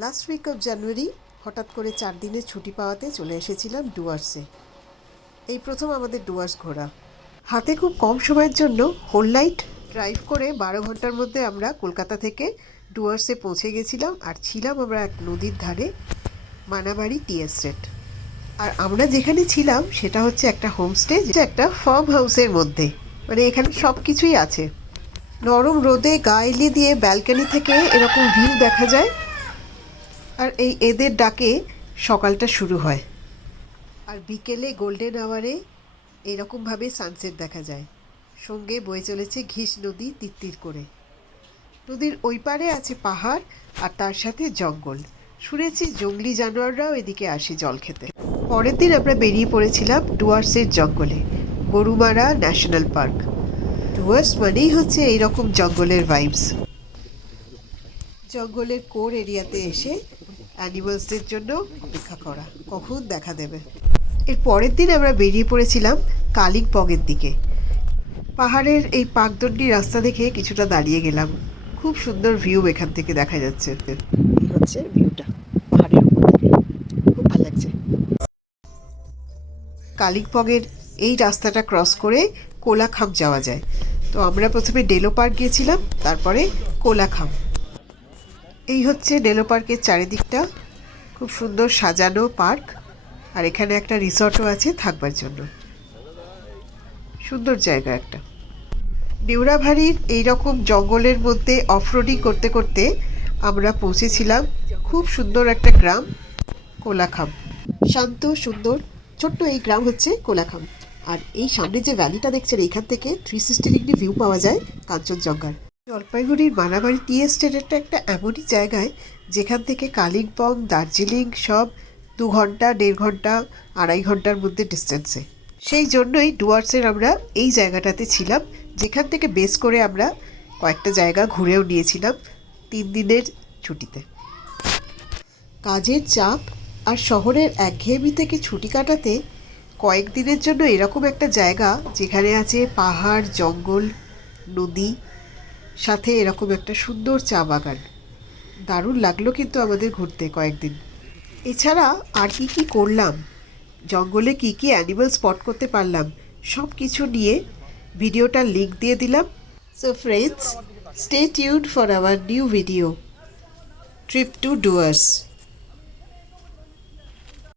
Last week of January হঠাৎ করে 4 দিনের ছুটি পাওয়াতে চলে এসেছিলাম ডুয়ার্সে। এই প্রথম আমাদের ডুয়ার্স ঘোরা। হাতে খুব কম সময়ের জন্য হোল নাইট ড্রাইভ করে 12 ঘন্টার মধ্যে আমরা কলকাতা থেকে ডুয়ার্সে পৌঁছে গেছিলাম। আর ছিলাম আমরা এক নদীর ধারে, মানাবাড়ি টি এস্টেট। আর আমরা যেখানে ছিলাম সেটা হচ্ছে একটা হোমস্টে, যেটা একটা ফার্ম হাউসের মধ্যে। মানে এখানে সব কিছুই আছে। নরম রোদে গা এলিয়ে দিয়ে ব্যালকনি থেকে এরকম ভিউ দেখা যায়। আর এই এদের ডাকে সকালটা শুরু হয়। আর বিকেলে গোল্ডেন আওয়ারে এরকমভাবে সানসেট দেখা যায়। সঙ্গে বয়ে চলেছে ঘিস নদী তিত্তির করে। নদীর ওই পারে আছে পাহাড় আর তার সাথে জঙ্গল। শুনেছি জঙ্গলি জানোয়াররাও এদিকে আসে জল খেতে। পরের দিন আমরা বেরিয়ে পড়েছিলাম ডুয়ার্সের জঙ্গলে, গরুমারা ন্যাশনাল পার্ক। ডুয়ার্স মানেই হচ্ছে এইরকম জঙ্গলের ভাইবস। জঙ্গলের কোর এরিয়াতে এসে অ্যানিমালসদের জন্য অপেক্ষা করা, কখন দেখা দেবে। এর পরের দিন আমরা বেরিয়ে পড়েছিলাম কালিম্পংয়ের দিকে। পাহাড়ের এই পাকদণ্ডী রাস্তা দেখে কিছুটা দাঁড়িয়ে গেলাম। খুব সুন্দর ভিউ এখান থেকে দেখা যাচ্ছে। এই হচ্ছে ভিউটা পাহাড়ের উপর থেকে, খুব ভালো লাগছে। কালিম্পংয়ের এই রাস্তাটা ক্রস করে কোলাখাম যাওয়া যায়। তো আমরা প্রথমে ডেলো পার্ক গিয়েছিলাম, তারপরে কোলাখাম। এই হচ্ছে ডেলো পার্কের চারিদিকটা, খুব সুন্দর সাজানো পার্ক। আর এখানে একটা রিসর্টও আছে থাকবার জন্য। সুন্দর জায়গা একটা। নেউরাভারির এইরকম জঙ্গলের মধ্যে অফরোডিং করতে করতে আমরা পৌঁছেছিলাম খুব সুন্দর একটা গ্রাম, কোলাখাম। শান্ত সুন্দর ছোট্ট এই গ্রাম হচ্ছে কোলাখাম। আর এই সামনে যে ভ্যালিটা দেখছেন, এইখান থেকে 360 ডিগ্রি ভিউ পাওয়া যায় কাঞ্চনজঙ্ঘার। জলপাইগুড়ির মানাবাড়ি টি এস্টেটটা একটা এমনই জায়গায় যেখান থেকে কালিম্পং, দার্জিলিং সব 2 ঘন্টা, 1.5 ঘন্টা, 2.5 ঘন্টার মধ্যে ডিস্টেন্সে। সেই জন্যই ডুয়ার্সের আমরা এই জায়গাটাতে ছিলাম, যেখান থেকে বেস করে আমরা কয়েকটা জায়গা ঘুরেও নিয়েছিলাম 3 দিনের ছুটিতে। কাজের চাপ আর শহরের একঘেয়েমি থেকে ছুটি কাটাতে কয়েকদিনের জন্য এরকম একটা জায়গা যেখানে আছে পাহাড়, জঙ্গল, নদী, সাথে এরকম একটা সুন্দর চা বাগান, দারুণ লাগলো কিন্তু আমাদের ঘুরতে কয়েকদিন। এছাড়া আর কি কি করলাম, জঙ্গলে কি কি অ্যানিমাল স্পট করতে পারলাম, সব কিছু নিয়ে ভিডিওটার লিঙ্ক দিয়ে দিলাম। So friends, stay tuned for our new video, trip to Dooars.